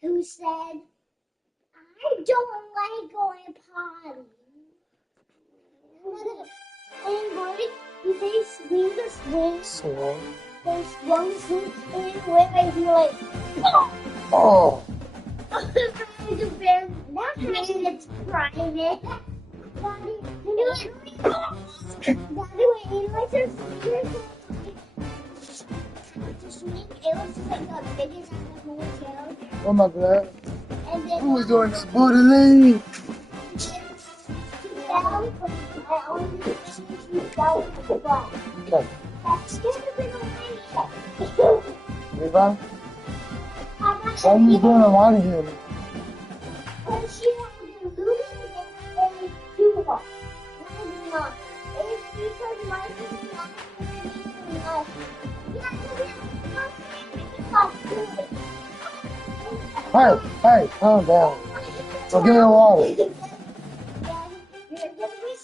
who said, I don't like going potty. And they swing the swing. They swung the swing and went and like, oh! That means it's private. Daddy, you like to swing? It was just like the biggest hotel. Oh my God. And then who was doing this booty lean? Okay. Eva? Why are you doing a lot of here? Hey, calm down. So give me the water. You're gonna be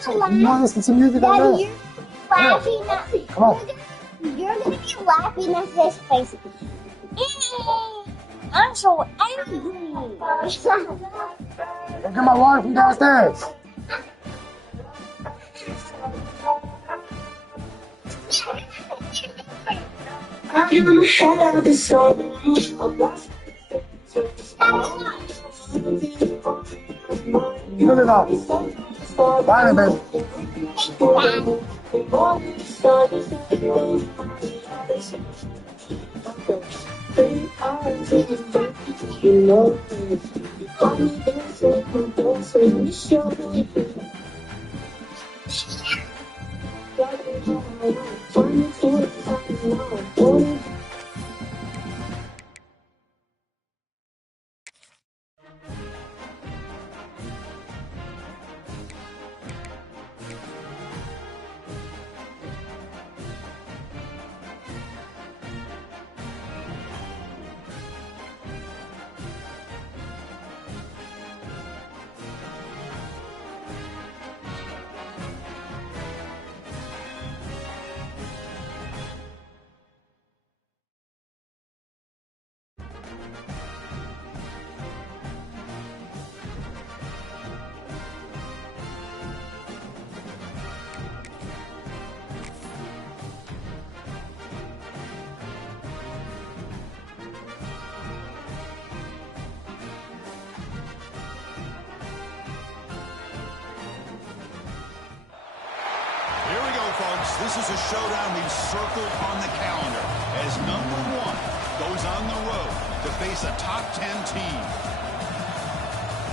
so You want to listen to music on Daddy, that? you're laughing at Come on. You're gonna be laughing at this place. I'm so angry. Go get my water from downstairs. You have the soul. Turn it off. Bye, baby. This is a showdown we've circled on the calendar as number one goes on the road to face a top 10 team.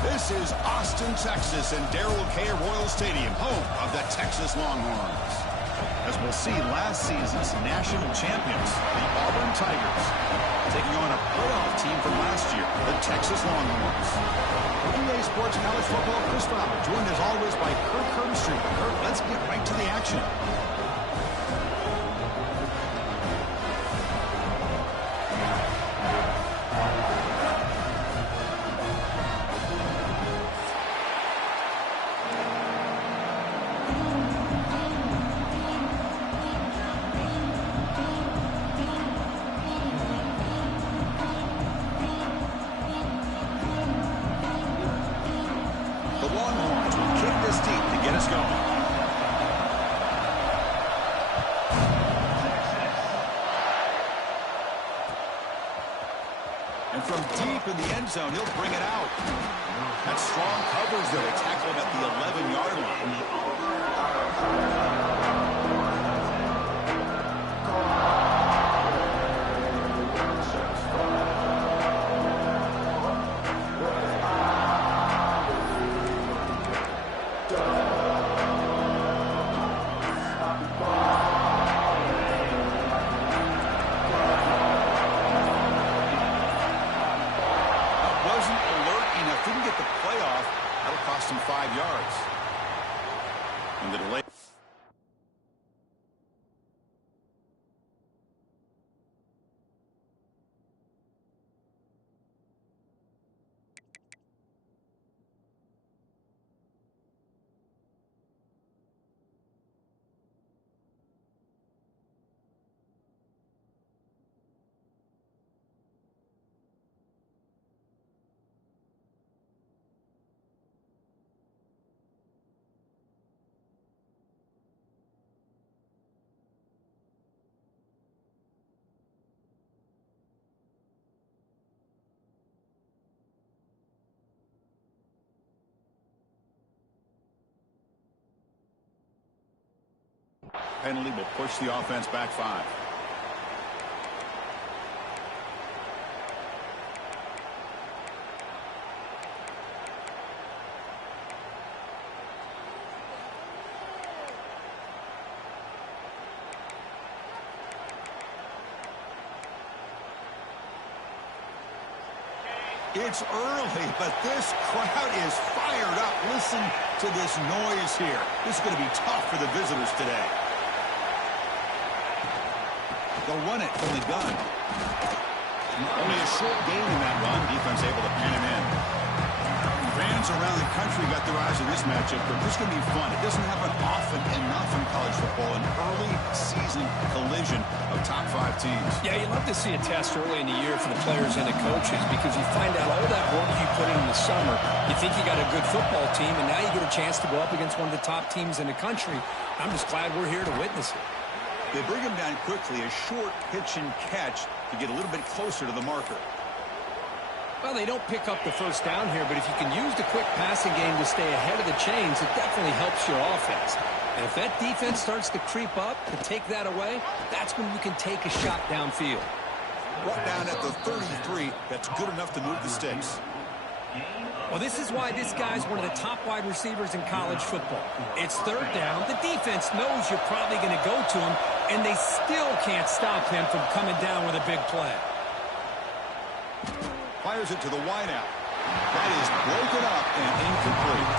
This is Austin, Texas, and Darrell K. Royal Stadium, home of the Texas Longhorns. As we'll see, last season's national champions, the Auburn Tigers, taking on a playoff team from last year, the Texas Longhorns. EA Sports College Football Chris Fowler, joined as always by Kirk Herbstreit. Kirk, let's get right to the action. The Longhorns will kick this deep to get us going. And from deep in the end zone, he'll bring it out. That's strong coverage there. They tackle him at the 11-yard line. Didn't get the playoff. That'll cost him 5 yards. And the delay. penalty will push the offense back 5. It's early, but this crowd is fired up. Listen to this noise here. This is going to be tough for the visitors today. They'll run it from the gun. Only a short gain in that run. Defense able to pan him in. Fans around the country got their eyes on this matchup, but this is going to be fun. It doesn't happen often enough in college football, an early season collision of top 5 teams. Yeah, you love to see a test early in the year for the players and the coaches because you find out all that work you put in the summer. You think you got a good football team, and now you get a chance to go up against one of the top teams in the country. I'm just glad we're here to witness it. They bring him down quickly, a short pitch and catch to get a little bit closer to the marker. Well, they don't pick up the first down here, but if you can use the quick passing game to stay ahead of the chains, it definitely helps your offense. And if that defense starts to creep up to take that away, that's when you can take a shot downfield. Brought down at the 33, that's good enough to move the sticks. Well, this is why this guy's one of the top wide receivers in college football. It's third down. The defense knows you're probably going to go to him, and they still can't stop him from coming down with a big play. Fires it to the wideout. That is broken up and incomplete.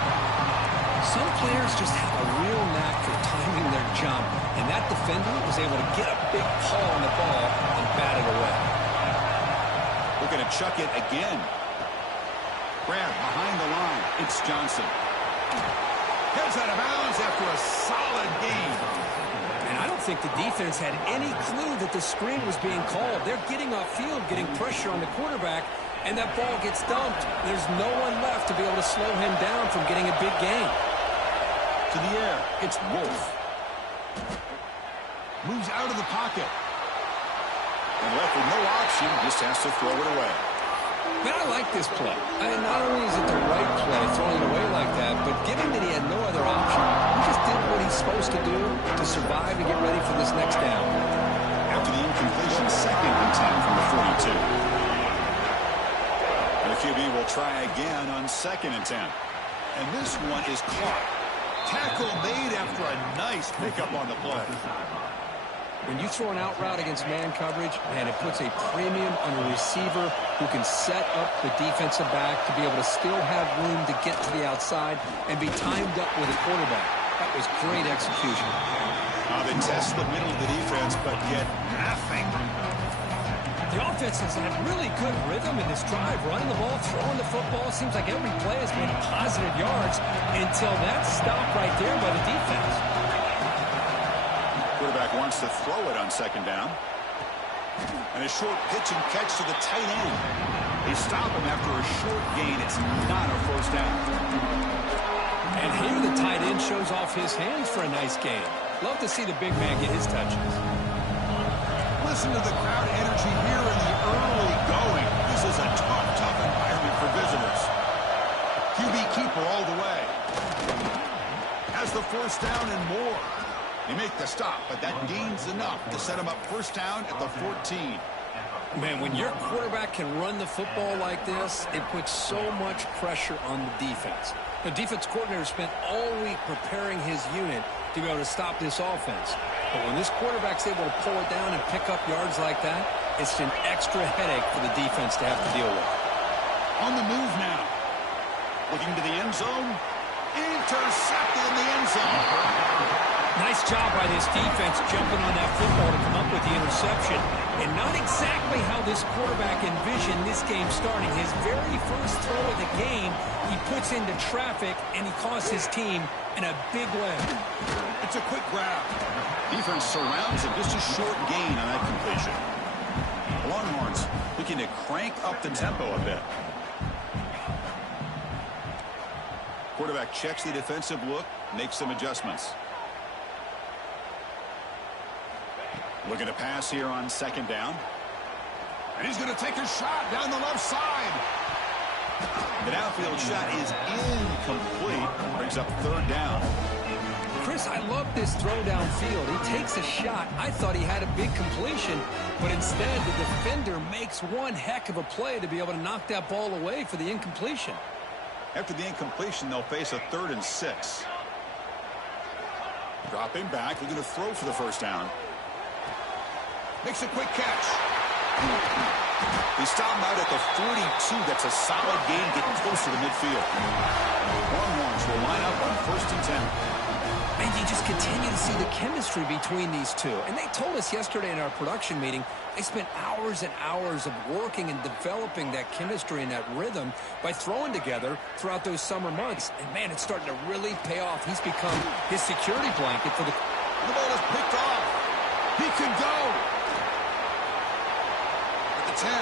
Some players just have a real knack for timing their jump, and that defender was able to get a big pull on the ball and bat it away. Looking to chuck it again. Grab behind the line. It's Johnson. Heads out of bounds after a solid gain. And I don't think the defense had any clue that the screen was being called. They're getting off field, getting pressure on the quarterback, and that ball gets dumped. There's no one left to be able to slow him down from getting a big gain. To the air, it's Wolf. Moves out of the pocket. And left with no option, just has to throw it away. Man, I like this play. I mean, not only is it the right play, throwing it away like that, but given that he had no other option, he just did what he's supposed to do to survive and get ready for this next down. After the incompletion, 2nd and 10 from the 42. And the QB will try again on 2nd and 10. And this one is caught. Tackle made after a nice pickup on the play. When you throw an out route against man coverage, man, it puts a premium on a receiver who can set up the defensive back to be able to still have room to get to the outside and be timed up with a quarterback. That was great execution. They test the middle of the defense, but get nothing. The offense has had really good rhythm in this drive, running the ball, throwing the football. Seems like every play has been positive yards until that stop right there by the defense. Quarterback wants to throw it on 2nd down. And a short pitch and catch to the tight end. They stop him after a short gain. It's not a first down. And here the tight end shows off his hands for a nice gain. Love to see the big man get his touches. Listen to the crowd energy here in the early going. This is a tough environment for visitors. QB keeper all the way. Has the first down and more. They make the stop, but that gains enough to set him up first down at the 14. Man, when your quarterback can run the football like this, it puts so much pressure on the defense. The defense coordinator spent all week preparing his unit to be able to stop this offense. But when this quarterback's able to pull it down and pick up yards like that, it's an extra headache for the defense to have to deal with. On the move now. Looking to the end zone. Intercepted in the end zone. Nice job by this defense jumping on that football to come up with the interception. And not exactly how this quarterback envisioned this game starting. His very first throw of the game, he puts into traffic, and he costs his team in a big way. It's a quick grab. Defense surrounds him. Just a short gain on that completion. The Longhorns looking to crank up the tempo a bit. Quarterback checks the defensive look, makes some adjustments. Looking to pass here on 2nd down. And he's going to take a shot down the left side. The downfield shot is incomplete. Brings up 3rd down. Chris, I love this throw downfield. He takes a shot. I thought he had a big completion, but instead the defender makes one heck of a play to be able to knock that ball away for the incompletion. After the incompletion, they'll face a 3rd and 6. Dropping back, looking to throw for the first down. Makes a quick catch. He stopped out at the 42. That's a solid gain getting close to the midfield. Longhorns will line up on 1st and 10. And you just continue to see the chemistry between these two. And they told us yesterday in our production meeting, they spent hours and hours of working and developing that chemistry and that rhythm by throwing together throughout those summer months. And, man, it's starting to really pay off. He's become his security blanket for the... The ball is picked off. He can go. At the 10.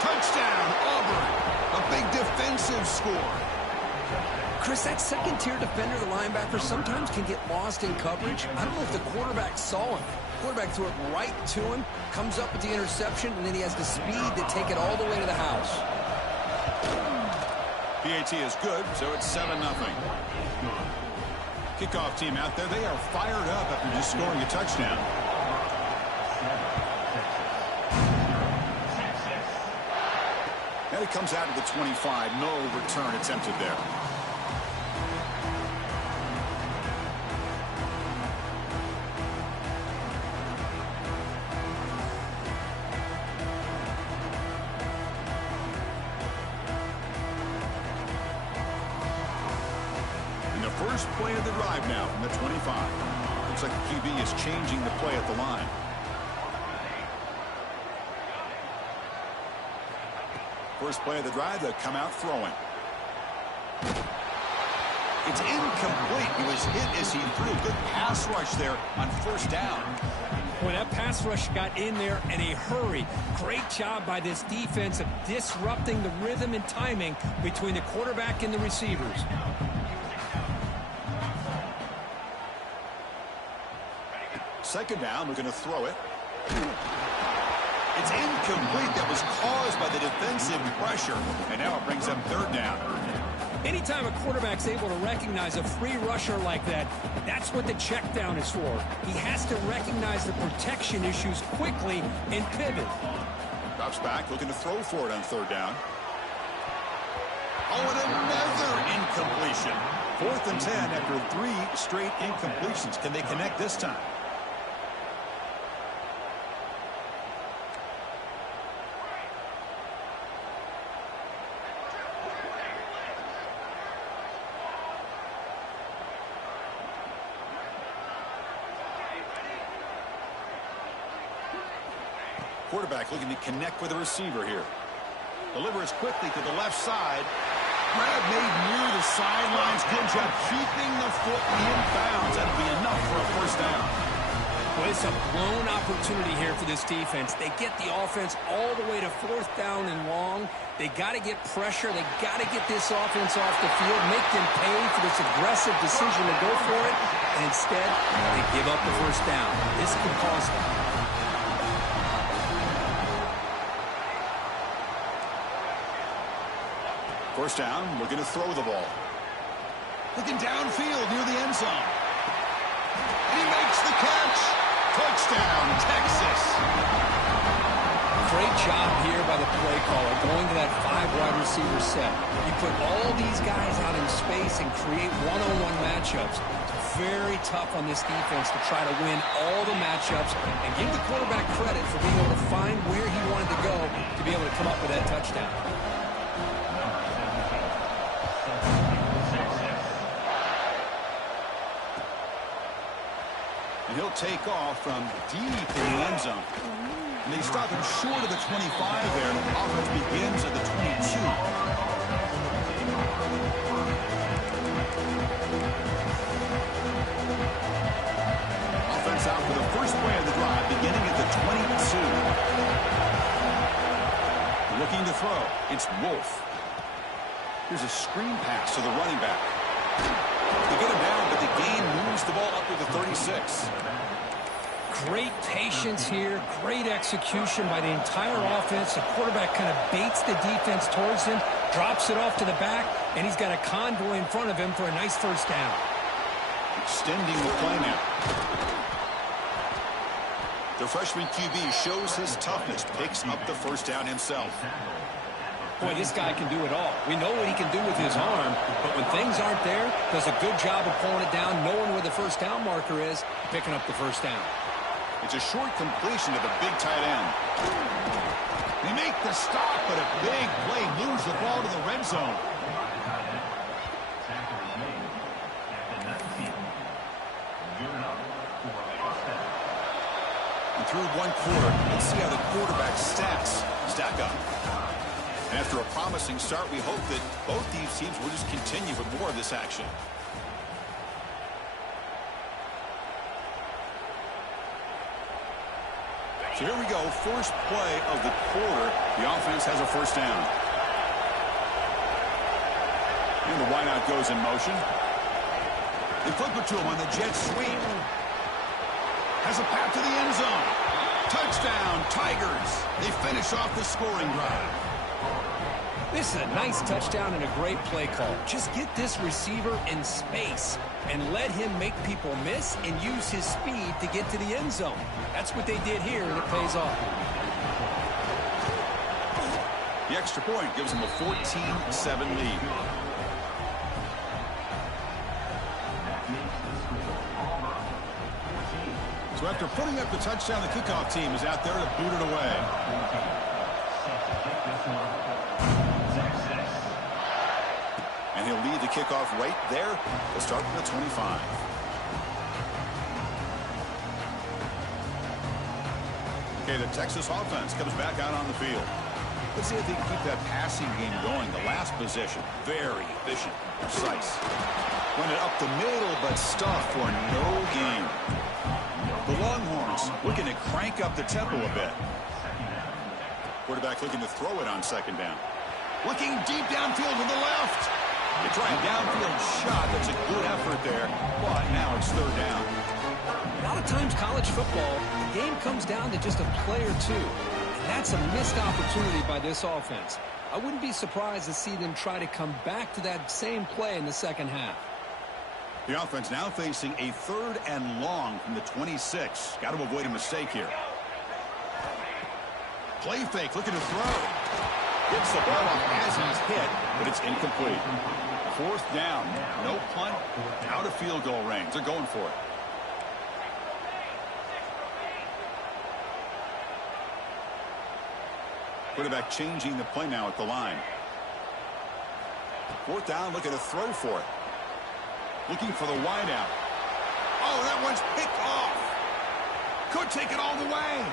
Touchdown, Auburn. A big defensive score. Chris, that second-tier defender, the linebacker, sometimes can get lost in coverage. I don't know if the quarterback saw him. The quarterback threw it right to him, comes up with the interception, and then he has the speed to take it all the way to the house. PAT is good, so it's 7-0. Kickoff team out there, they are fired up after just scoring a touchdown. Now he comes out to the 25. No return attempted there. First play of the drive now from the 25. Looks like the QB is changing the play at the line. First play of the drive, they'll come out throwing. It's incomplete. He was hit as he threw. Good pass rush there on 1st down. When that pass rush got in there in a hurry, great job by this defense of disrupting the rhythm and timing between the quarterback and the receivers. Second down, we're going to throw it. It's incomplete. That was caused by the defensive pressure. And now it brings up 3rd down. Anytime a quarterback's able to recognize a free rusher like that, that's what the check down is for. He has to recognize the protection issues quickly and pivot. Drops back, looking to throw for it on 3rd down. Oh, and another incompletion. 4th and 10 after 3 straight incompletions. Can they connect this time? Quarterback looking to connect with the receiver here. Delivers quickly to the left side. Grab made near the sidelines. Good job keeping the foot in bounds. That'll be enough for a 1st down. Well, it's a blown opportunity here for this defense. They get the offense all the way to 4th down and long. They got to get pressure. They got to get this offense off the field, make them pay for this aggressive decision to go for it. And instead, they give up the 1st down. This could cost them. First down, looking to throw the ball. Looking downfield near the end zone. And he makes the catch. Touchdown, Texas. Great job here by the play caller, going to that 5 wide receiver set. You put all these guys out in space and create one-on-one matchups. It's very tough on this defense to try to win all the matchups and give the quarterback credit for being able to find where he wanted to go to be able to come up with that touchdown. And he'll take off from deep in the end zone. And they stop him short of the 25 there. And the offense begins at the 22. Offense out for the first play of the drive, beginning at the 22. Looking to throw. It's Wolf. Here's a screen pass to the running back. They get him down, but the gain moves the ball up to the 36. Great patience here, great execution by the entire offense. The quarterback kind of baits the defense towards him, drops it off to the back, and he's got a convoy in front of him for a nice 1st down. extending the play now. The freshman QB shows his toughness, picks up the first down himself. Boy, this guy can do it all. We know what he can do with his arm, but when things aren't there, does a good job of pulling it down, knowing where the first down marker is, picking up the first down. It's a short completion to the big tight end. They make the stop, but a big play moves the ball to the red zone. And through one quarter, let's see how the quarterback's stats stack up. And after a promising start, we hope that both these teams will just continue with more of this action. So here we go, first play of the quarter. The offense has a first down. And the wideout goes in motion. They flip it to him on the jet sweep. Has a path to the end zone. Touchdown, Tigers. They finish off the scoring drive. This is a nice touchdown and a great play call. Just get this receiver in space and let him make people miss and use his speed to get to the end zone. That's what they did here, and it pays off. The extra point gives them a 14-7 lead. So after putting up the touchdown, the kickoff team is out there to boot it away. And he'll lead the kickoff right there. They'll start from the 25. Okay, the Texas offense comes back out on the field. Let's see if they can keep that passing game going. The last possession, very efficient, precise. Went it up the middle, but stuffed for no gain. The Longhorns looking to crank up the tempo a bit. Quarterback looking to throw it on second down. Looking deep downfield to the left. They try a downfield shot. That's a good effort there, but now it's third down. A lot of times college football, the game comes down to just a play or two. And that's a missed opportunity by this offense. I wouldn't be surprised to see them try to come back to that same play in the second half. The offense now facing a third and long from the 26. Got to avoid a mistake here. Play fake, looking to throw. Gets the ball off as he's hit, but it's incomplete. Fourth down, no punt, out of field goal range. They're going for it. Quarterback changing the play now at the line. Fourth down, looking to throw for it. Looking for the wideout. Oh, that one's picked off. Could take it all the way.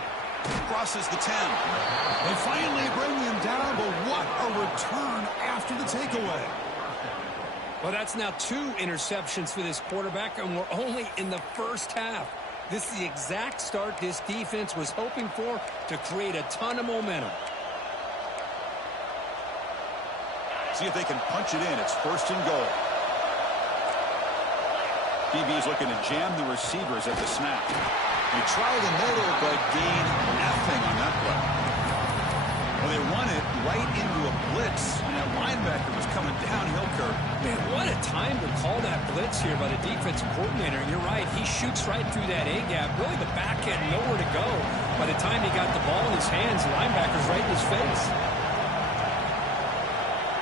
Crosses the 10. They finally bring him down, but what a return after the takeaway. Well, that's now 2 interceptions for this quarterback, and we're only in the first half. This is the exact start this defense was hoping for to create a ton of momentum. See if they can punch it in. It's first and goal. DB is looking to jam the receivers at the snap. They try the middle, but gain nothing on that play. Well, they run it right into a blitz, and that linebacker was coming downhill curve. Man, what a time to call that blitz here by the defensive coordinator. And you're right, he shoots right through that A-gap. Really, the back had nowhere to go. By the time he got the ball in his hands, the linebacker's right in his face.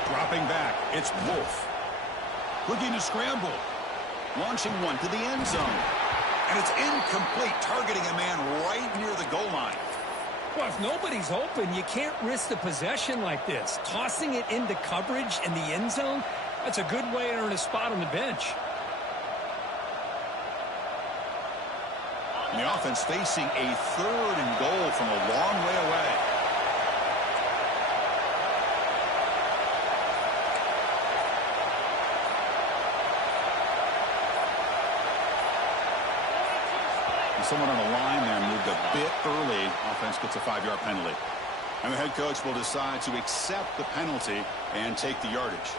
Dropping back, it's Wolf. Looking to scramble. Launching one to the end zone. And it's incomplete, targeting a man right near the goal line. Well, if nobody's open, you can't risk the possession like this. Tossing it into coverage in the end zone, that's a good way to earn a spot on the bench. And the offense facing a third and goal from a long way away. Someone on the line there moved a bit early. Offense gets a 5-yard penalty. And the head coach will decide to accept the penalty and take the yardage.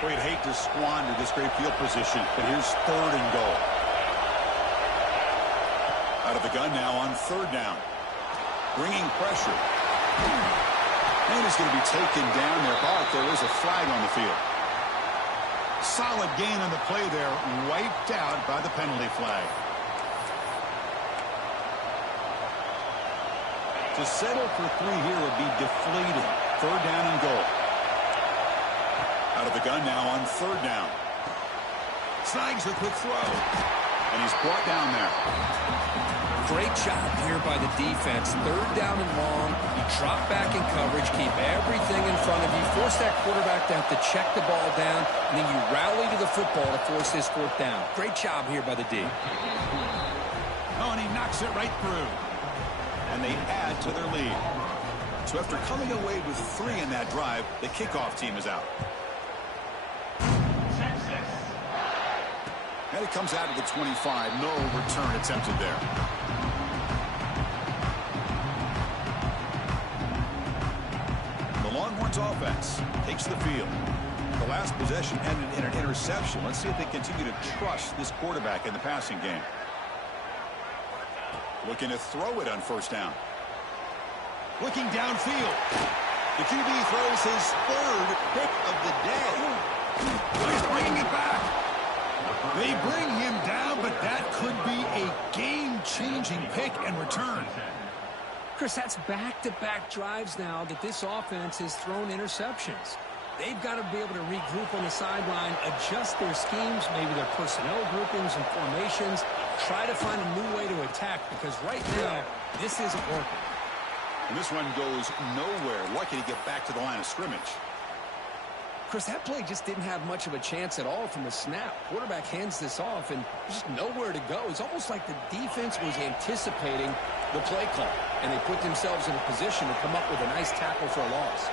We'd hate to squander this great field position, but here's third and goal. Out of the gun now on third down. Bringing pressure. And he's going to be taken down there, but there is a flag on the field. Solid gain on the play there, wiped out by the penalty flag. To settle for 3 here would be deflating. 3rd down and goal. Out of the gun now on 3rd down. Snags the quick throw. And he's brought down there. Great job here by the defense. 3rd down and long. You drop back in coverage, keep everything in front of you, force that quarterback to have to check the ball down, and then you rally to the football to force this 4th down. Great job here by the D. Oh, and he knocks it right through. And they add to their lead. So after coming away with 3 in that drive, the kickoff team is out. And it comes out of the 25. No return attempted there. The Longhorns offense takes the field. The last possession ended in an interception. Let's see if they continue to trust this quarterback in the passing game. Looking to throw it on 1st down. Looking downfield. The QB throws his 3rd pick of the day. He's bringing it back. They bring him down, but that could be a game-changing pick and return. Chris, that's back-to-back drives now that this offense has thrown interceptions. They've got to be able to regroup on the sideline, adjust their schemes, maybe their personnel groupings and formations, try to find a new way to attack, because right now, this isn't working. And this one goes nowhere. Lucky to get back to the line of scrimmage. Chris, that play just didn't have much of a chance at all from the snap. Quarterback hands this off, and there's just nowhere to go. It's almost like the defense was anticipating the play call, and they put themselves in a position to come up with a nice tackle for a loss.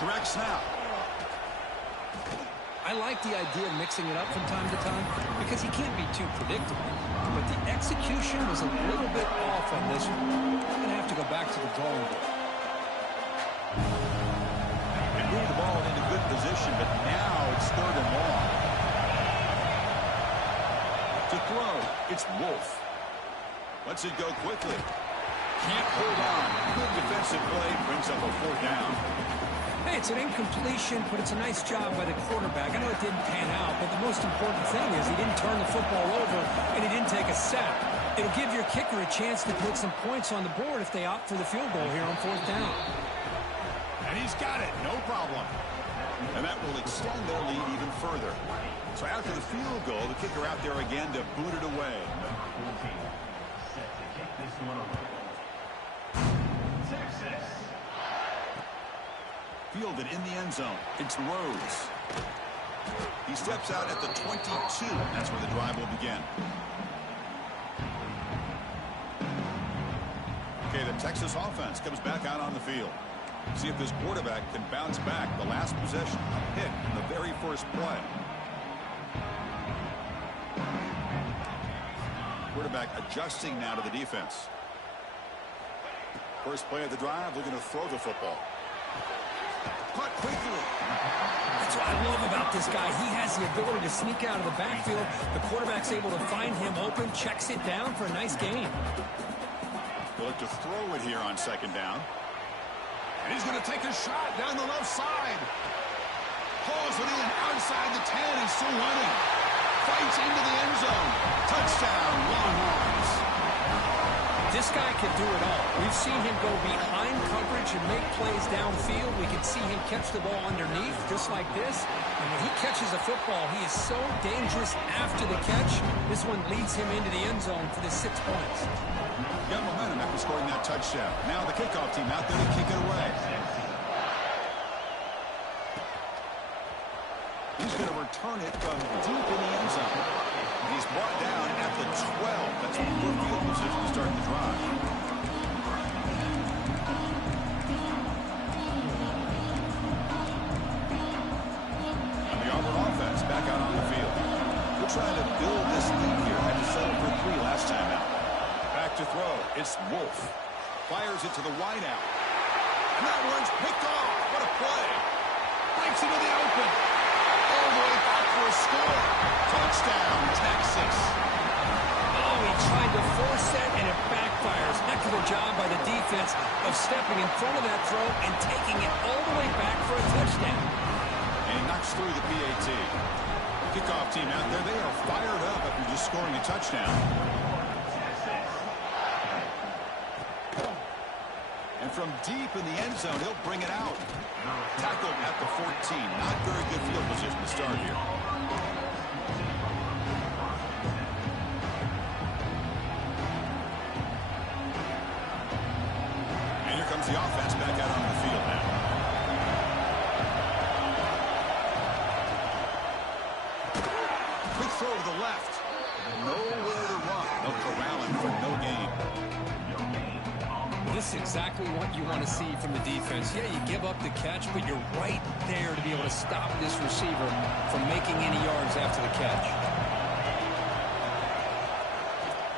Direct snap. I like the idea of mixing it up from time to time because he can't be too predictable. But the execution was a little bit off on this one. I'm going to have to go back to the drawing board. And move the ball into good position, but now it's 3rd and long. To throw, it's Wolf. Lets it go quickly. Can't hold on. Good defensive play brings up a 4th down. Hey, it's an incompletion, but it's a nice job by the quarterback. I know it didn't pan out, but the most important thing is he didn't turn the football over and he didn't take a sack. It'll give your kicker a chance to put some points on the board if they opt for the field goal here on 4th down. And he's got it, no problem. And that will extend their lead even further. So after the field goal, the kicker out there again to boot it away. Fielded in the end zone. It's Rhodes. He steps out at the 22. That's where the drive will begin. Okay, the Texas offense comes back out on the field. See if this quarterback can bounce back. The last possession, a pick in the very first play. Quarterback adjusting now to the defense. First play of the drive, looking to throw the football. Caught quickly. That's what I love about this guy. He has the ability to sneak out of the backfield. The quarterback's able to find him open, checks it down for a nice gain. They'll look to throw it here on 2nd down. And he's going to take a shot down the left side. Pulls it in outside the 10 and still running. Fights into the end zone. Touchdown, Longhorns. This guy can do it all. We've seen him go behind coverage and make plays downfield. We can see him catch the ball underneath just like this. And when he catches a football, he is so dangerous after the catch. This one leads him into the end zone for the 6 points. Got momentum after scoring that touchdown. Now the kickoff team out there to kick it away. He's going to return it from deep in the end zone. He's brought down at the 12. That's a good field position to start the drive. And the Auburn offense back out on the field. We're trying to build this lead here. Had to settle for 3 last time out. Back to throw. It's Wolf. Fires it to the wide out. And that one's picked off. What a play. Breaks into the open. All the way back for a score. Touchdown, Texas. Oh, he tried to force that, and it backfires. Heck of a job by the defense of stepping in front of that throw and taking it all the way back for a touchdown. And he knocks goes through the PAT. Kickoff team out there, they are fired up after just scoring a touchdown. And from deep in the end zone, he'll bring it out. Tackled at the 14. Not very good field position to start here. And here comes the offense back out on the field now. Quick throw to the left. Nowhere to run. They'll corral him for no gain. This is exactly what you want to see from the defense. Yeah, you give up the catch, but you're right there to be able to stop this receiver from making any yards after the catch.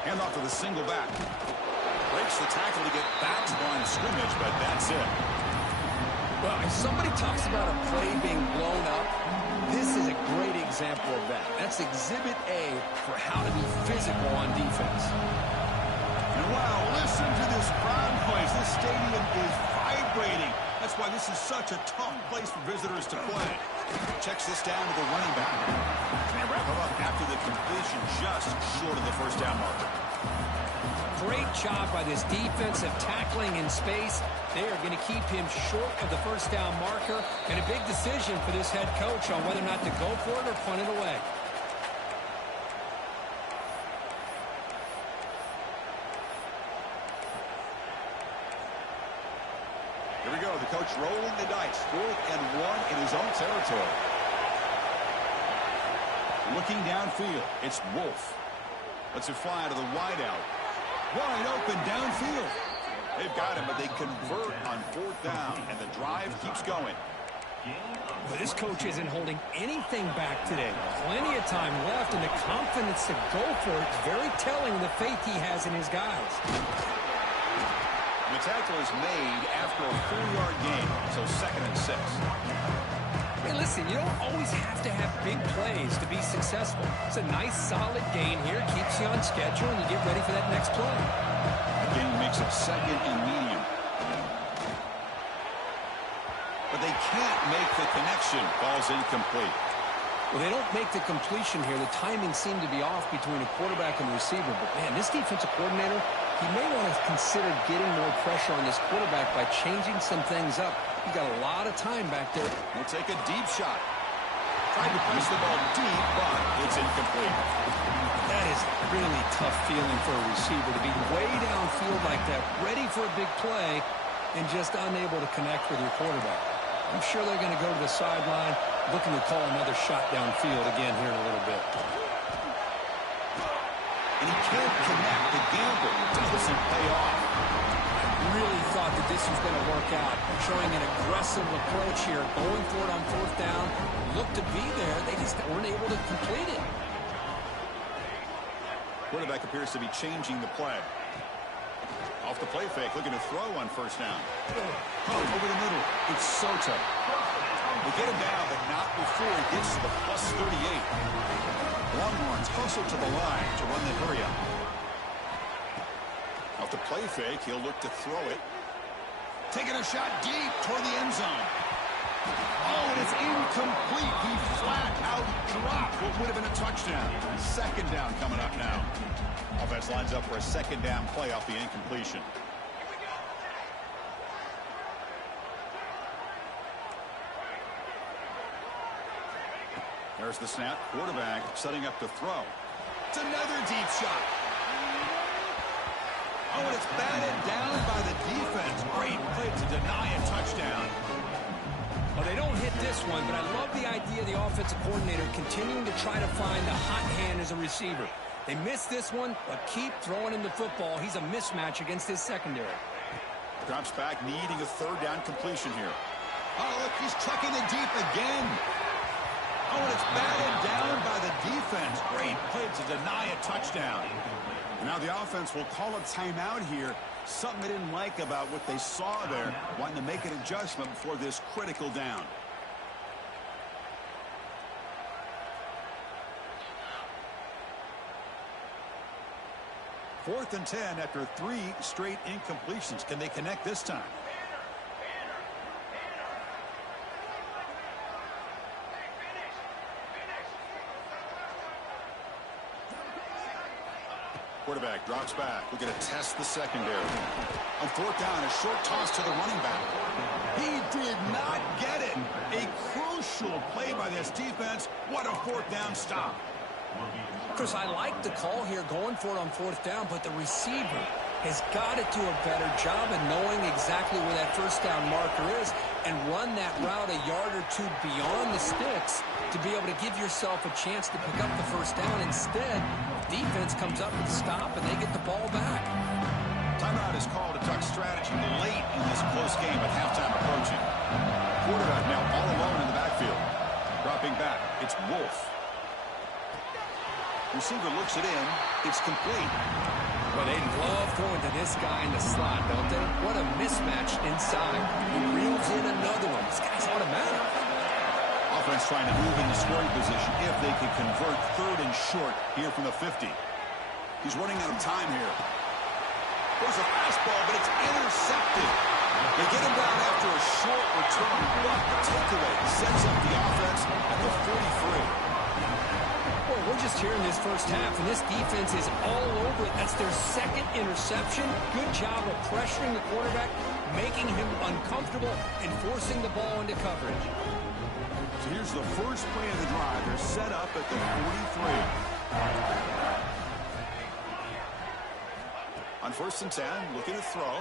Hand off to the single back. Breaks the tackle to get back to the line of scrimmage, but that's it. Well, if somebody talks about a play being blown up, this is a great example of that. That's Exhibit A for how to be physical on defense. And wow, listen to this crowd noise. This stadium is vibrating. That's why this is such a tough place for visitors to play. Checks this down to the running back. And wrap him up after the completion, just short of the first down marker. Great job by this defensive tackling in space. They are going to keep him short of the first down marker. And a big decision for this head coach on whether or not to go for it or punt it away. Here we go. The coach rolling the dice. 4th and 1 in his own territory. Looking downfield. It's Wolf. Lets it fly to the wideout. Wide open downfield. They've got him, but they convert on 4th down, and the drive keeps going. But this coach isn't holding anything back today. Plenty of time left, and the confidence to go for it is very telling of the faith he has in his guys. The tackle is made after a 4-yard gain, so 2nd and 6. Hey, listen, you don't always have to have big plays to be successful. It's a nice, solid gain here. Keeps you on schedule, and you get ready for that next play. Again, makes it 2nd and medium. But they can't make the connection. Ball's incomplete. Well, they don't make the completion here. The timing seemed to be off between a quarterback and the receiver. But, man, this defensive coordinator, he may want to consider getting more pressure on this quarterback by changing some things up. He's got a lot of time back there. He'll take a deep shot. Tried to press the ball deep, but it's incomplete. That is really tough feeling for a receiver to be way downfield like that, ready for a big play, and just unable to connect with your quarterback. I'm sure they're going to go to the sideline, looking to call another shot downfield again here in a little bit. And he can't connect. The gamble doesn't pay off. I really thought that this was going to work out, showing an aggressive approach here, going for it on 4th down. Looked to be there. They just weren't able to complete it. Quarterback appears to be changing the play. Off the play fake, looking to throw on 1st down. Oh, over the middle. It's Soto. They get him down, but not before he gets to the +38. Longhorns hustle to the line to run the hurry up. Off the play fake, he'll look to throw it. Taking a shot deep toward the end zone. Oh, and it's incomplete. He flat out dropped what would have been a touchdown. 2nd down coming up now. Offense lines up for a 2nd down play off the incompletion. There's the snap. Quarterback setting up to throw. It's another deep shot. Oh, and it's batted down by the defense. Great play to deny a touchdown. Well, they don't hit this one, but I love the idea of the offensive coordinator continuing to try to find the hot hand as a receiver. They missed this one, but keep throwing him the football. He's a mismatch against his secondary. Drops back, needing a 3rd down completion here. Oh, look, he's chucking it deep again. Oh, and it's batted down by the defense. Great play to deny a touchdown. Now the offense will call a timeout here. Something they didn't like about what they saw there. Wanting to make an adjustment before this critical down. Fourth and 10 after 3 straight incompletions. Can they connect this time? Quarterback drops back. We're going to test the secondary. On fourth down, a short toss to the running back. He did not get it. A crucial play by this defense. What a fourth down stop. Chris, I like the call here going for it on fourth down, but the receiver has got to do a better job of knowing exactly where that first down marker is and run that route a yard or two beyond the sticks to be able to give yourself a chance to pick up the first down. Instead, defense comes up with a stop and they get the ball back. Timeout is called to talk strategy late in this close game with halftime approaching. Quarterback now all alone in the backfield. Dropping back, it's Wolf. Receiver looks it in. It's complete. Well, they love throwing to this guy in the slot, don't they? What a mismatch inside. He reels in another one. This guy's automatic. Offense trying to move into scoring position if they can convert third and short here from the 50. He's running out of time here. There's a fastball, but it's intercepted. They get him down after a short return, but the takeaway sets up the offense at the 43. Well, we're just here in this first half, and this defense is all over it. That's their second interception. Good job of pressuring the quarterback, making him uncomfortable, and forcing the ball into coverage. So here's the first play of the drive. They're set up at the 43. On first and 10, looking to throw.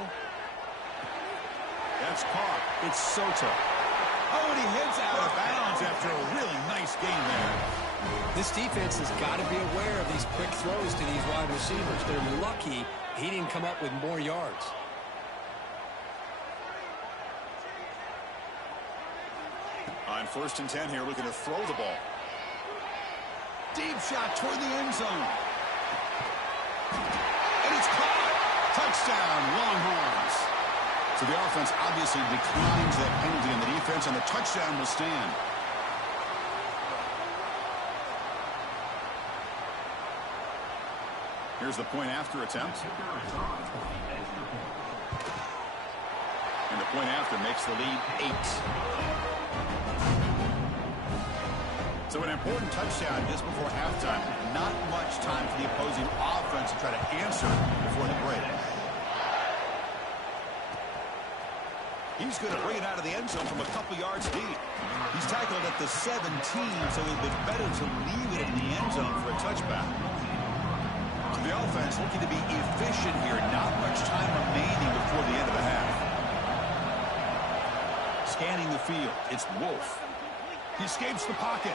That's caught. It's Soto. Oh, and he heads out of bounds after a really nice game there. This defense has got to be aware of these quick throws to these wide receivers. They're lucky he didn't come up with more yards. On first and 10 here, looking to throw the ball. Deep shot toward the end zone. And it's caught. Touchdown, Longhorns. So the offense obviously declines that penalty on the defense, and the touchdown will stand. Here's the point after attempt. And the point after makes the lead 8. So an important touchdown just before halftime. Not much time for the opposing offense to try to answer before the break. He's going to bring it out of the end zone from a couple yards deep. He's tackled at the 17, so it would be better to leave it in the end zone for a touchback. So the offense looking to be efficient here. Not much time remaining before the end of the half. Scanning the field, it's Wolf. He escapes the pocket.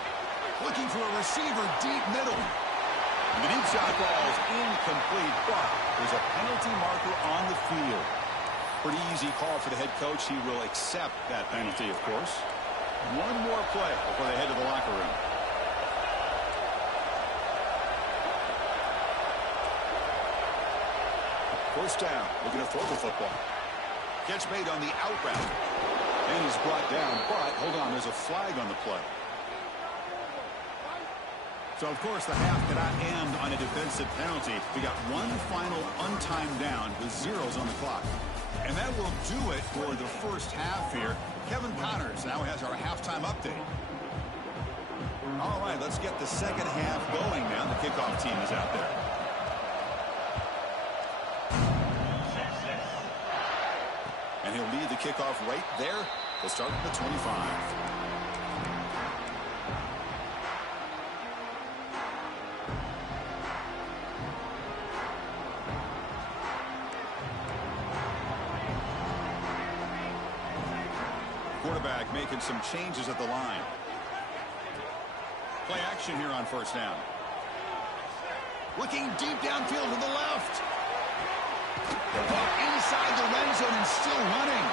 Looking for a receiver deep middle. And the deep shot ball is incomplete, but there's a penalty marker on the field. Pretty easy call for the head coach. He will accept that penalty, of course. One more play before they head to the locker room. First down, looking to throw the football. Catch made on the out route. And he's brought down, but hold on, there's a flag on the play. So, of course, the half cannot end on a defensive penalty. We got one final untimed down with zeros on the clock. And that will do it for the first half here. Kevin Connors now has our halftime update. All right, let's get the second half going now. The kickoff team is out there. And he'll lead the kickoff right there. We'll start at the 25. Quarterback making some changes at the line. Play action here on first down. Looking deep downfield to the left. Inside the red zone and still running.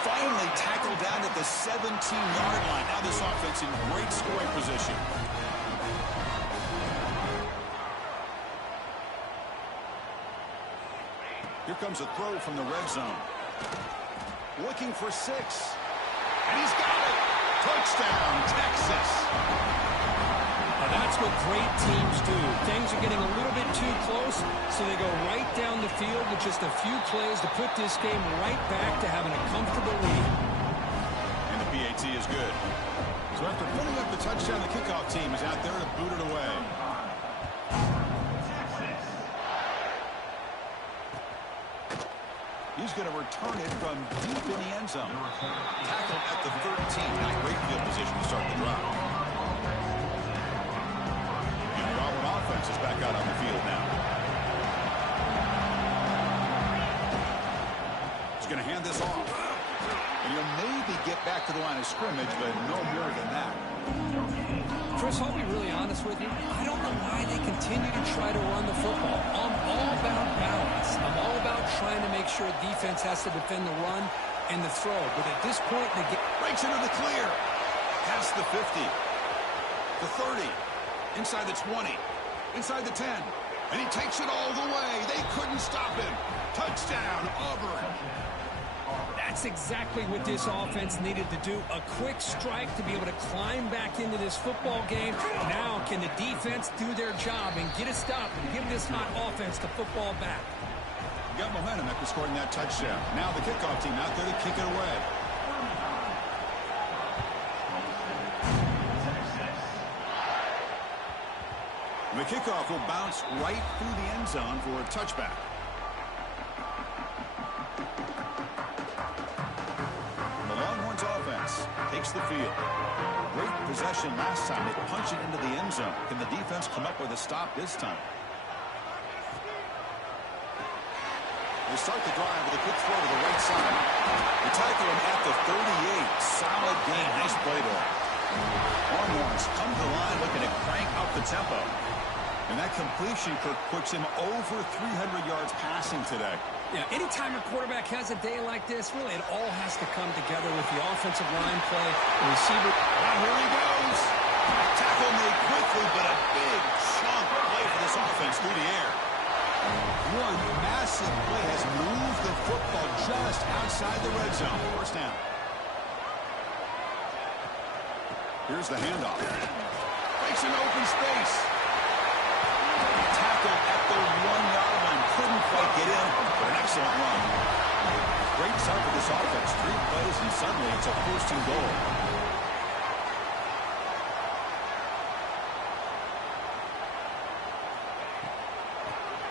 Finally tackled down at the 17-yard line. Now this offense in great scoring position. Here comes a throw from the red zone. Looking for 6. And he's got it. Touchdown, Texas. Now that's what great teams do. Things are getting a little bit too close, so they go right down the field with just a few plays to put this game right back to having a comfortable lead. And the PAT is good. So after putting up the touchdown, the kickoff team is out there to boot it away. he's going to return it from deep in the end zone. Tackled at the 13. Not great field position to start the drive. And the Auburn offense is back out on the field now. He's going to hand this off. And he'll maybe get back to the line of scrimmage, but no more than that. Chris, I'll be really honest with you. I don't know why they continue to try to run the football. I'm all about balance. I'm all about trying to make sure defense has to defend the run and the throw. But at this point, they get breaks into the clear. Past the 50. The 30. Inside the 20. Inside the 10. And he takes it all the way. They couldn't stop him. Touchdown, Auburn. That's exactly what this offense needed to do. A quick strike to be able to climb back into this football game. Now can the defense do their job and get a stop and give this hot offense the football back? Got momentum after scoring that touchdown. Now the kickoff team out there to kick it away. The kickoff will bounce right through the end zone for a touchback. The Longhorns offense takes the field. Great possession last time. They punch it into the end zone. Can the defense come up with a stop this time? They start the drive with a quick throw to the right side. They tackle him at the 38. Solid gain. Nice play there. Longhorns come to the line looking to crank up the tempo. And that completion, Kirk, puts him over 300 yards passing today. Yeah, anytime a quarterback has a day like this, really it all has to come together with the offensive line play, the receiver. Now here he goes. Tackle made quickly, but a big chunk play for this offense through the air. One massive play has moved the football just outside the red zone. First down. Here's the handoff. Breaks an open space. Tackle at the 1-yard line. Couldn't quite get in, but an excellent run. Great start for this offense. 3 plays, and suddenly it's a first and goal.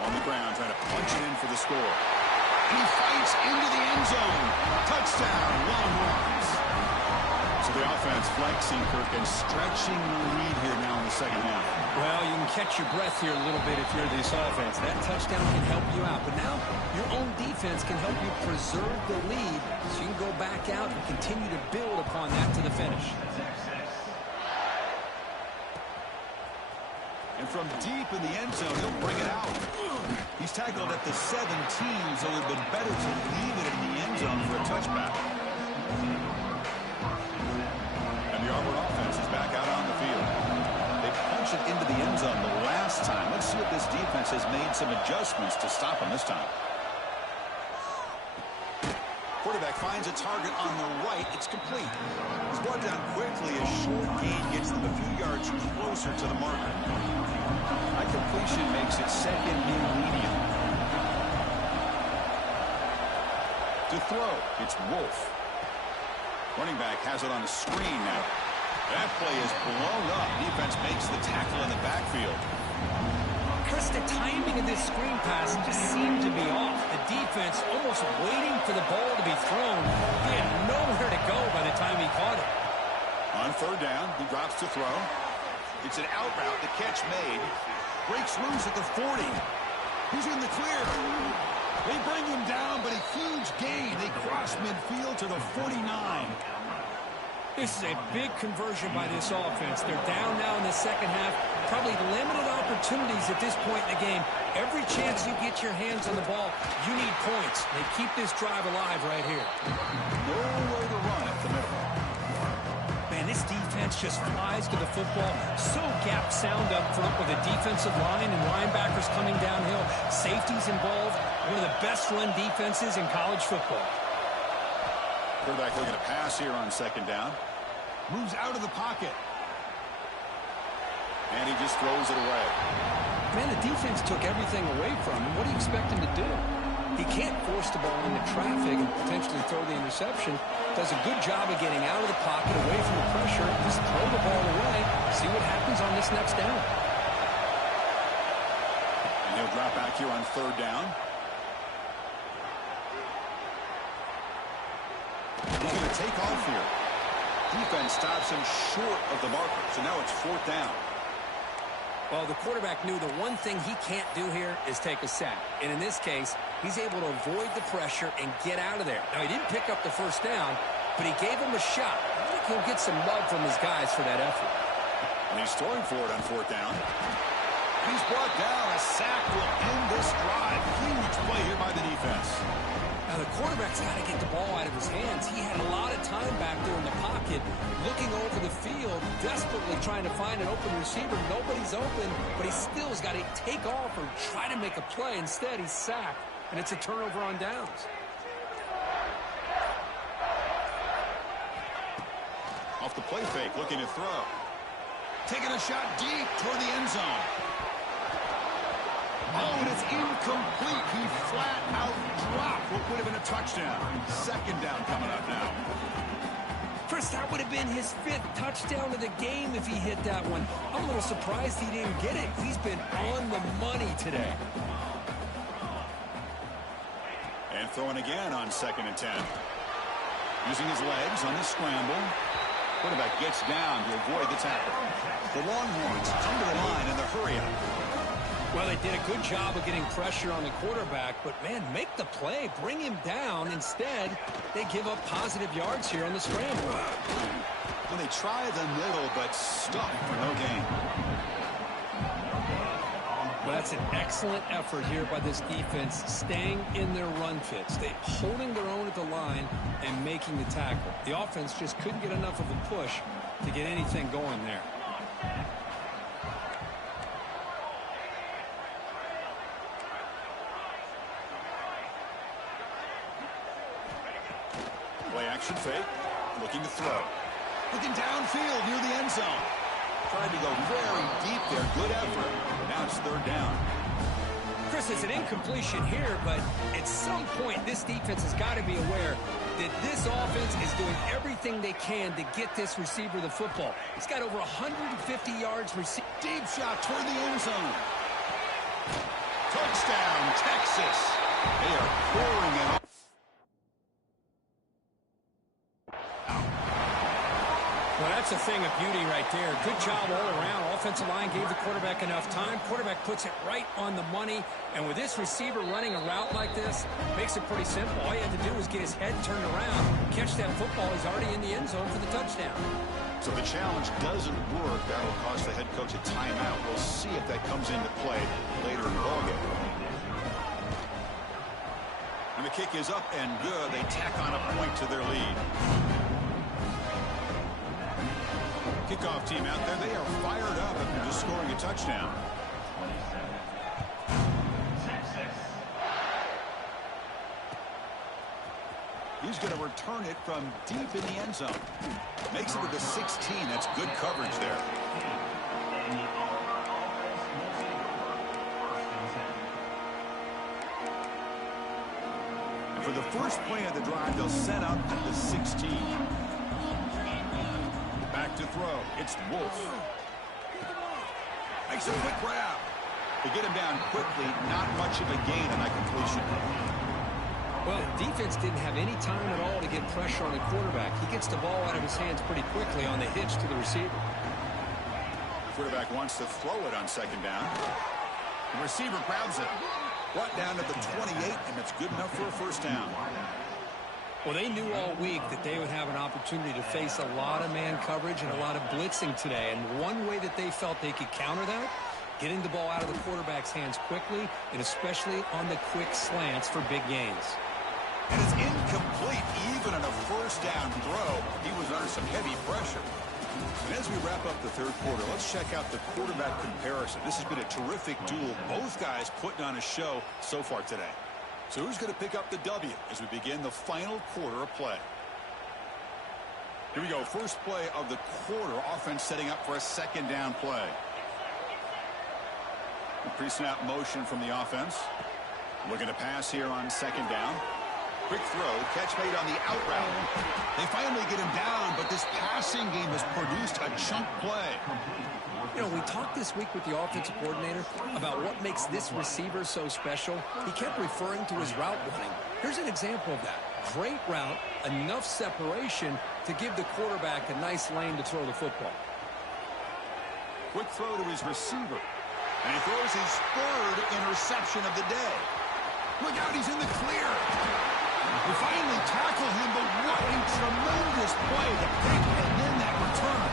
On the ground, trying to punch it in for the score. And he fights into the end zone. Touchdown, Longhorns. So the offense flexing, Kirk, and stretching the lead here now in the second half. Well, you can catch your breath here a little bit if you're this offense. That touchdown can help you out. But now your own defense can help you preserve the lead so you can go back out and continue to build upon that to the finish. And from deep in the end zone, he'll bring it out. He's tackled at the 17, so it would have been better to leave it in the end zone for a touchback. And the Auburn offense is back out on the field. They punched it into the end zone the last time. Let's see if this defense has made some adjustments to stop him this time. Quarterback finds a target on the right. It's complete. He's brought down quickly. A short gain gets them a few yards closer to the marker. That completion makes it second and medium. To throw, it's Wolf. Running back has it on the screen now. That play is blown up. Defense makes the tackle in the backfield. Chris, the timing of this screen pass just seemed to be off. The defense almost waiting for the ball to be thrown. He had nowhere to go by the time he caught it. On third down, he drops to throw. It's an out route. The catch made. Breaks loose at the 40. Who's in the clear? They bring him down, but a huge gain. They cross midfield to the 49. This is a big conversion by this offense. They're down now in the second half. Probably limited opportunities at this point in the game. Every chance you get your hands on the ball, you need points. They keep this drive alive right here. Nowhere to run at the middle. Man, this defense just flies to the football. So gap sound up front with a defensive line and linebackers coming downhill. Safeties involved. One of the best run defenses in college football. Quarterback looking to pass here on second down. Moves out of the pocket. And he just throws it away. Man, the defense took everything away from him. What do you expect him to do? He can't force the ball into traffic and potentially throw the interception. Does a good job of getting out of the pocket, away from the pressure. Just throw the ball away. See what happens on this next down. And he'll drop back here on third down. take off here. Defense stops him short of the marker, so now it's 4th down. Well, the quarterback knew the one thing he can't do here is take a sack. And in this case, he's able to avoid the pressure and get out of there. Now, he didn't pick up the 1st down, but he gave him a shot. I think he'll get some love from his guys for that effort. And he's throwing for it on 4th down. He's brought down. A sack will end this drive. Huge play here by the defense. Now, the quarterback's got to get the ball out of his hands. He had a lot of time back there in the pocket, looking over the field, desperately trying to find an open receiver. Nobody's open, but he still has got to take off or try to make a play. Instead, he's sacked, and it's a turnover on downs. Off the play fake, looking to throw. Taking a shot deep toward the end zone. Oh, and it's incomplete. He flat out dropped what would have been a touchdown. 2nd down coming up now. Chris, that would have been his 5th touchdown of the game if he hit that one. I'm a little surprised he didn't get it. He's been on the money today. And throwing again on 2nd and 10. Using his legs on the scramble. Quarterback gets down to avoid the tackle. The Longhorns come to the line in the hurry-up. Well, they did a good job of getting pressure on the quarterback, but, man, make the play. Bring him down. Instead, they give up positive yards here on the scramble. Well, they try the middle, but stuck for no gain. Well, that's an excellent effort here by this defense, staying in their run fits. They holding their own at the line and making the tackle. The offense just couldn't get enough of a push to get anything going there. Play action fake, looking to throw. Looking downfield near the end zone. Tried to go very deep there. Good effort. Now it's 3rd down. Chris, it's an incompletion here, but at some point this defense has got to be aware that this offense is doing everything they can to get this receiver the football. He's got over 150 yards received. Deep shot toward the end zone. Touchdown, Texas. They are pouring it on. Well, that's a thing of beauty right there. Good job all around. Offensive line gave the quarterback enough time. Quarterback puts it right on the money. And with this receiver running a route like this, makes it pretty simple. All you have to do is get his head turned around, catch that football. He's already in the end zone for the touchdown. So the challenge doesn't work. That'll cost the head coach a timeout. We'll see if that comes into play later in the ballgame. And the kick is up and good. They tack on a point to their lead. Kickoff team out there, they are fired up after just scoring a touchdown. He's going to return it from deep in the end zone. Makes it to the 16. That's good coverage there. And for the first play of the drive, they'll set up at the 16. Back to throw. It's Wolf. Makes a quick grab. To get him down quickly, not much of a gain on that completion. Well, defense didn't have any time at all to get pressure on the quarterback. He gets the ball out of his hands pretty quickly on the hitch to the receiver. The quarterback wants to throw it on 2nd down. The receiver grabs it. Brought down to the 28, and that's good enough for a 1st down. Well, they knew all week that they would have an opportunity to face a lot of man coverage and a lot of blitzing today. And one way that they felt they could counter that, getting the ball out of the quarterback's hands quickly, and especially on the quick slants for big gains. And it's incomplete, even on a 1st down throw. He was under some heavy pressure. And as we wrap up the 3rd quarter, let's check out the quarterback comparison. This has been a terrific duel. Both guys putting on a show so far today. So who's going to pick up the W as we begin the final quarter of play? Here we go. First play of the quarter. Offense setting up for a 2nd down play. Pre-snap motion from the offense. Looking to pass here on 2nd down. Quick throw. Catch made on the out route. They finally get him down, but this passing game has produced a chunk play. You know, we talked this week with the offensive coordinator about what makes this receiver so special. He kept referring to his route running. Here's an example of that. Great route, enough separation to give the quarterback a nice lane to throw the football. Quick throw to his receiver. And he throws his third interception of the day. Look out, he's in the clear. We finally tackle him, but what a tremendous play. The pick and then that return.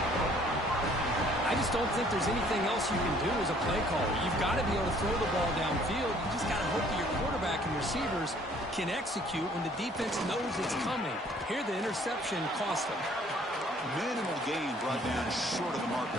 I just don't think there's anything else you can do as a play caller. You've got to be able to throw the ball downfield. You just got to hope that your quarterback and receivers can execute when the defense knows it's coming. Here, the interception cost them. Minimal gain brought down short of the marker.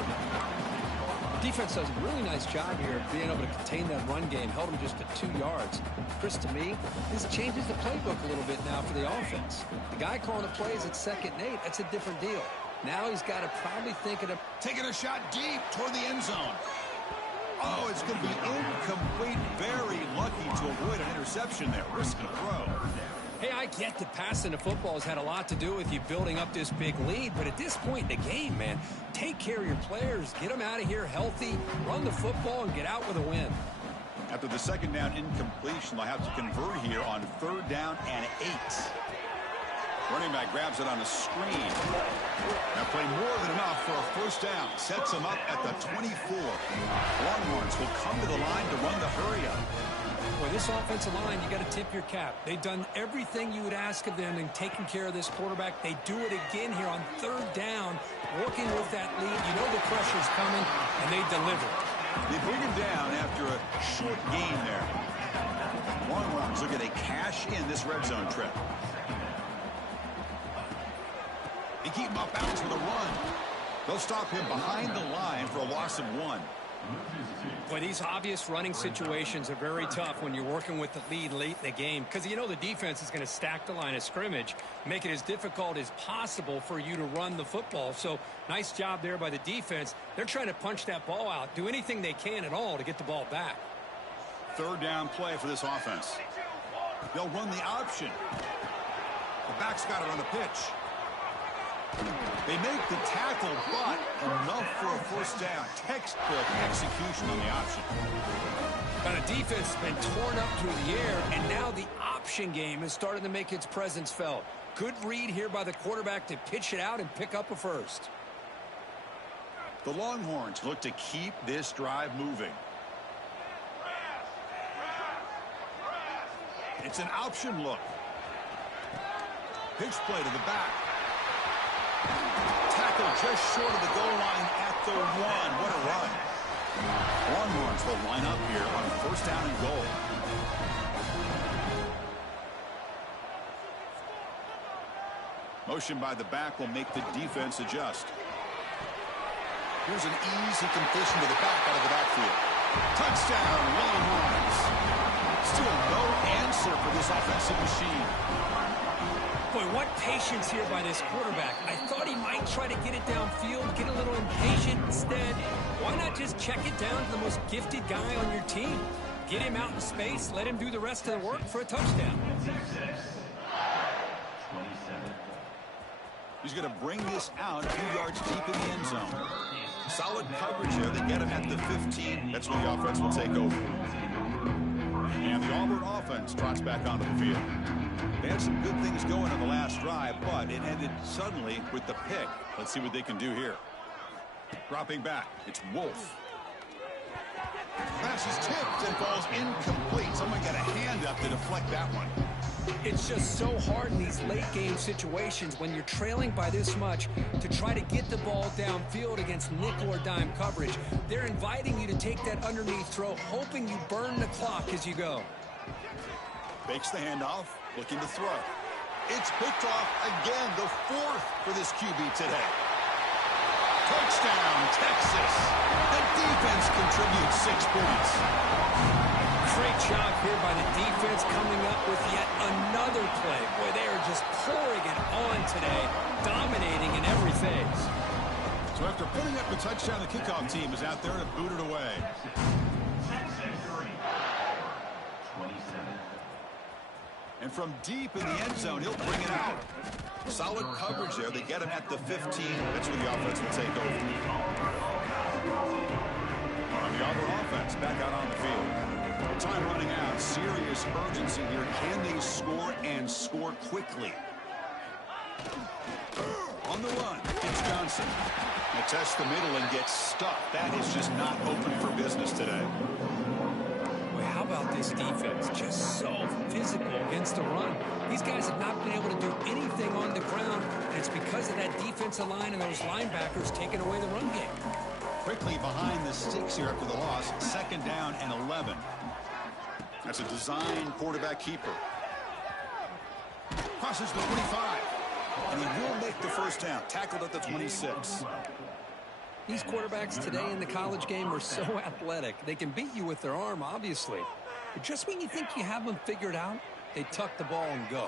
The defense does a really nice job here of being able to contain that run game. Held him just at 2 yards. Chris, to me, this changes the playbook a little bit now for the offense. The guy calling the plays at 2nd and 8, that's a different deal. Now he's got to probably think of taking a shot deep toward the end zone. Oh, it's going to be incomplete. Very lucky to avoid an interception there. Risky throw. Hey, I get that passing the football has had a lot to do with you building up this big lead, but at this point in the game, man, take care of your players. Get them out of here healthy, run the football, and get out with a win. After the 2nd down incompletion, they'll have to convert here on 3rd down and 8. Running back grabs it on a screen. That play more than enough for a 1st down. Sets him up at the 24. Longhorns will come to the line to run the hurry-up. Boy, this offensive line, you got to tip your cap. They've done everything you would ask of them in taking care of this quarterback. They do it again here on 3rd down, working with that lead. You know the pressure's coming, and they deliver. They bring him down after a short gain there. Longhorns look at a cash in this red zone trip. They keep him up bounds with a run. They'll stop him behind the line for a loss of 1. Boy, these obvious running situations are very tough when you're working with the lead late in the game because you know the defense is going to stack the line of scrimmage, make it as difficult as possible for you to run the football. So nice job there by the defense. They're trying to punch that ball out, do anything they can at all to get the ball back. 3rd down play for this offense. They'll run the option. The back's got it on the pitch. They make the tackle, but enough for a 1st down. Textbook execution on the option. But the defense has been torn up through the air, and now the option game is starting to make its presence felt. Good read here by the quarterback to pitch it out and pick up a 1st. The Longhorns look to keep this drive moving. It's an option look. Pitch play to the back. Tackle just short of the goal line at the 1. What a run. Longhorns will line up here on 1st down and goal. Motion by the back will make the defense adjust. Here's an easy completion to the back out of the backfield. Touchdown, Longhorns. Still no answer for this offensive machine. Boy, what patience here by this quarterback. I thought he might try to get it downfield, get a little impatient. Instead, why not just check it down to the most gifted guy on your team? Get him out in space, let him do the rest of the work for a touchdown. He's going to bring this out 2 yards deep in the end zone. Solid coverage here. They get him at the 15. That's when the offense will take over. And the Auburn offense trots back onto the field. They had some good things going on the last drive, but it ended suddenly with the pick. Let's see what they can do here. Dropping back, it's Wolf. Pass is tipped and falls incomplete. Someone got a hand up to deflect that one. It's just so hard in these late game situations when you're trailing by this much to try to get the ball downfield against nickel or dime coverage. They're inviting you to take that underneath throw, hoping you burn the clock as you go. Fakes the handoff, looking to throw. It's picked off again, the 4th for this QB today. Touchdown, Texas. The defense contributes 6 points. Great job here by the defense coming up with yet another play. Boy, they are just pouring it on today, dominating in every phase. So after putting up the touchdown, the kickoff team is out there to boot it away. And from deep in the end zone, he'll bring it out. Solid coverage there. They get him at the 15. That's where the offense will take over. And the Auburn offense back out on the field. Time running out. Serious urgency here. Can they score and score quickly? On the run, it's Johnson. They test the middle and get stuffed. That is just not open for business today. Well, how about this defense? Just so physical against the run. These guys have not been able to do anything on the ground, and it's because of that defensive line and those linebackers taking away the run game. Quickly behind the sticks here after the loss. 2nd down and 11. That's a design quarterback keeper. Crosses the 25. And he will make the first down. Tackled at the 26. These quarterbacks today in the college game are so athletic. They can beat you with their arm, obviously. But just when you think you have them figured out, they tuck the ball and go.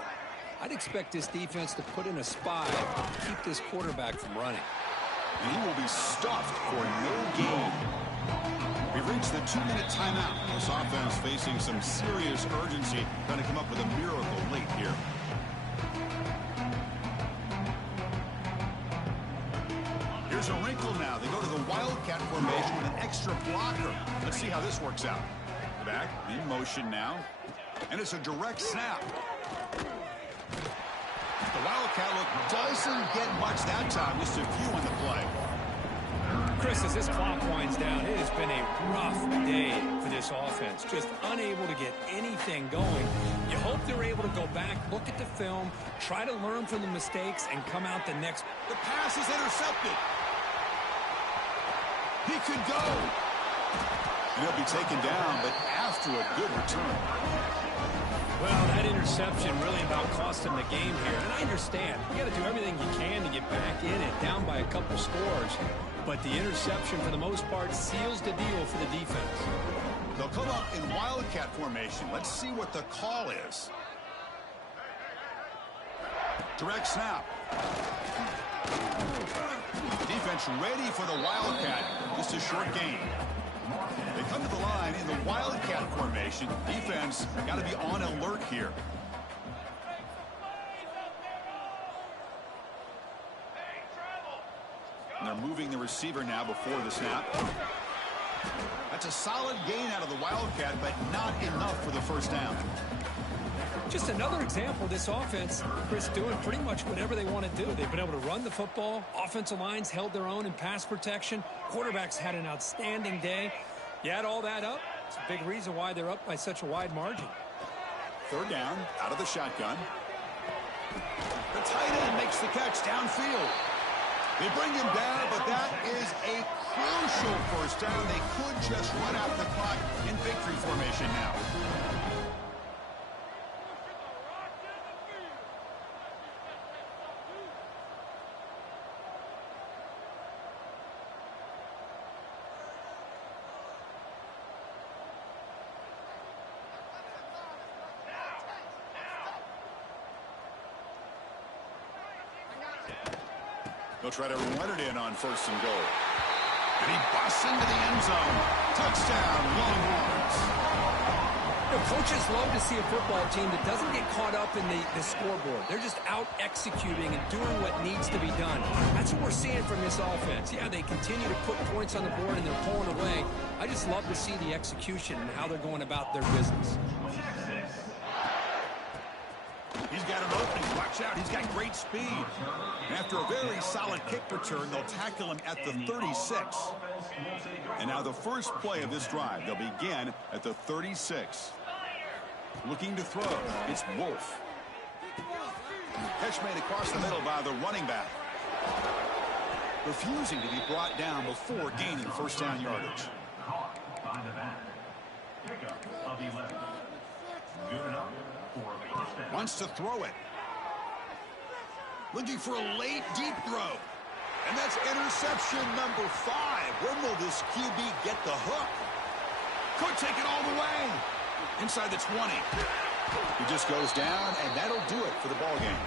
I'd expect this defense to put in a spy to keep this quarterback from running. And he will be stuffed for no gain. We've reached the 2-minute timeout. This offense facing some serious urgency, trying to come up with a miracle late here. Here's a wrinkle now. They go to the Wildcat formation with an extra blocker. Let's see how this works out. Back in motion now. And it's a direct snap. The Wildcat look doesn't get much that time. Just a few on the play. Chris, as this clock winds down, it has been a rough day for this offense. Just unable to get anything going. You hope they're able to go back, look at the film, try to learn from the mistakes, and come out the next. The pass is intercepted. He could go. And he'll be taken down, but after a good return. Well, that interception really about cost him the game here. And I understand. You got to do everything you can to get back in it, down by a couple scores. But the interception, for the most part, seals the deal for the defense. They'll come up in Wildcat formation. Let's see what the call is. Direct snap. Defense ready for the Wildcat. Just a short gain. They come to the line in the Wildcat formation. Defense got to be on alert here. And they're moving the receiver now before the snap. That's a solid gain out of the Wildcat, but not enough for the first down. Just another example of this offense, Chris, doing pretty much whatever they want to do. They've been able to run the football. Offensive lines held their own in pass protection. Quarterbacks had an outstanding day. You add all that up, it's a big reason why they're up by such a wide margin. 3rd down, out of the shotgun. The tight end makes the catch downfield. They bring him down, but that is a crucial first down. They could just run out the clock in victory formation now. They'll try to run it in on 1st and goal. And he busts into the end zone. Touchdown, Longhorns. You know, coaches love to see a football team that doesn't get caught up in the scoreboard. They're just out executing and doing what needs to be done. That's what we're seeing from this offense. Yeah, they continue to put points on the board and they're pulling away. I just love to see the execution and how they're going about their business. He's got an opening. Watch out. He's got great speed. And after a very solid kick return, they'll tackle him at the 36. And now the first play of this drive, they'll begin at the 36. Looking to throw. It's Wolf. Catch made across the middle by the running back. Refusing to be brought down before gaining first down yardage. Wants to throw it. Looking for a late deep throw. And that's interception number 5. When will this QB get the hook? Could take it all the way. Inside the 20. He just goes down, and that'll do it for the ball game.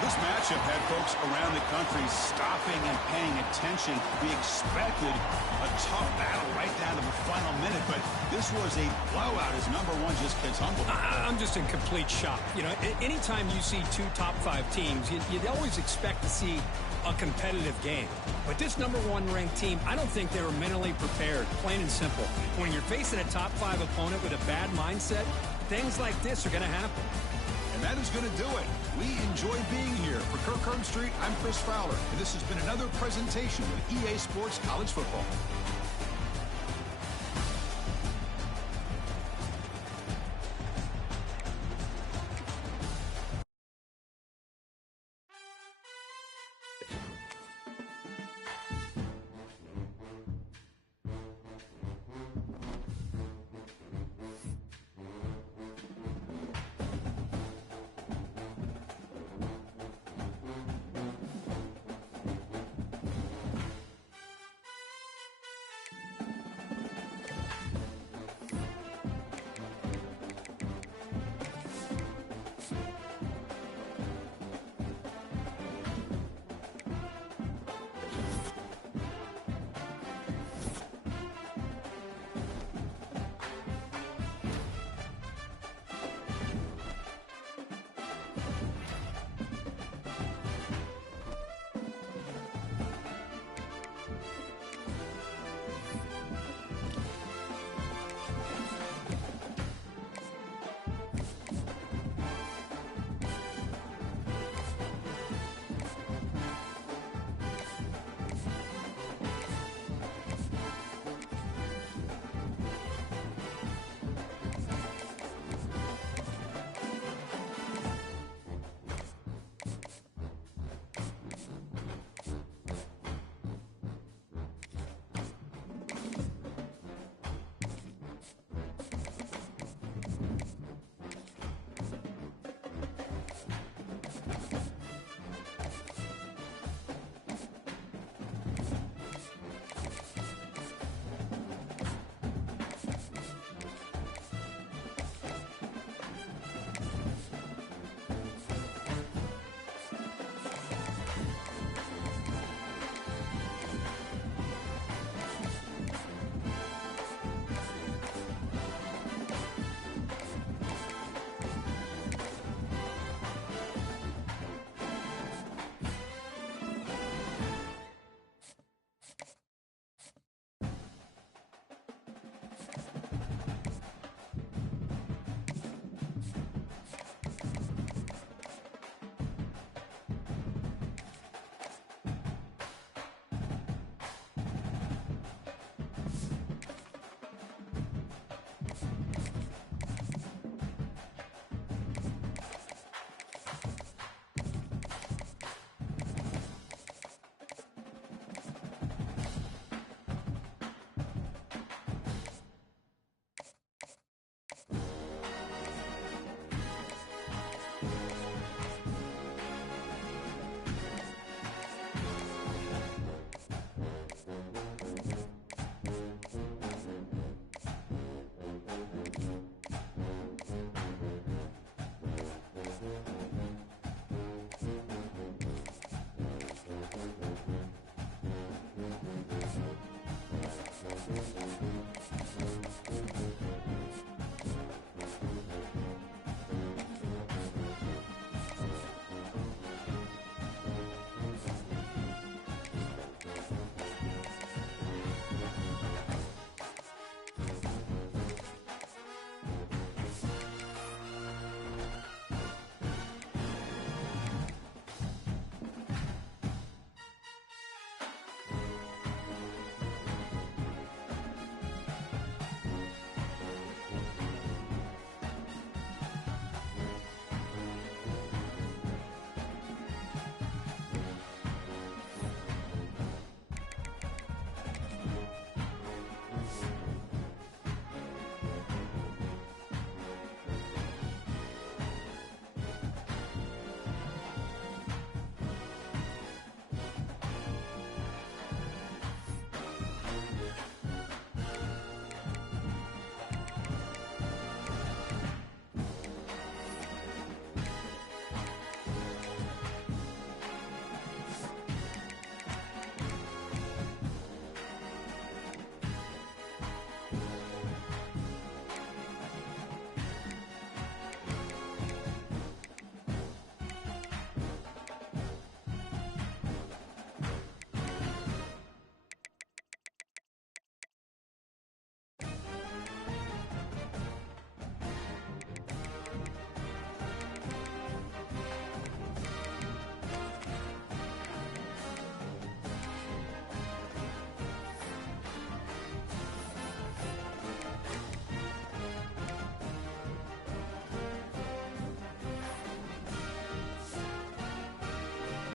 This matchup had folks around the country stopping and paying attention. We expected a tough battle right down to the final minute, but this was a blowout as number 1 just gets humbled. I'm just in complete shock. You know, anytime you see 2 top 5 teams, you'd always expect to see a competitive game. But this number 1 ranked team, I don't think they were mentally prepared, plain and simple. When you're facing a top 5 opponent with a bad mindset, things like this are going to happen. And that is going to do it. We enjoy being here. For Kirk Herbstreit, I'm Chris Fowler, and this has been another presentation with EA Sports College Football.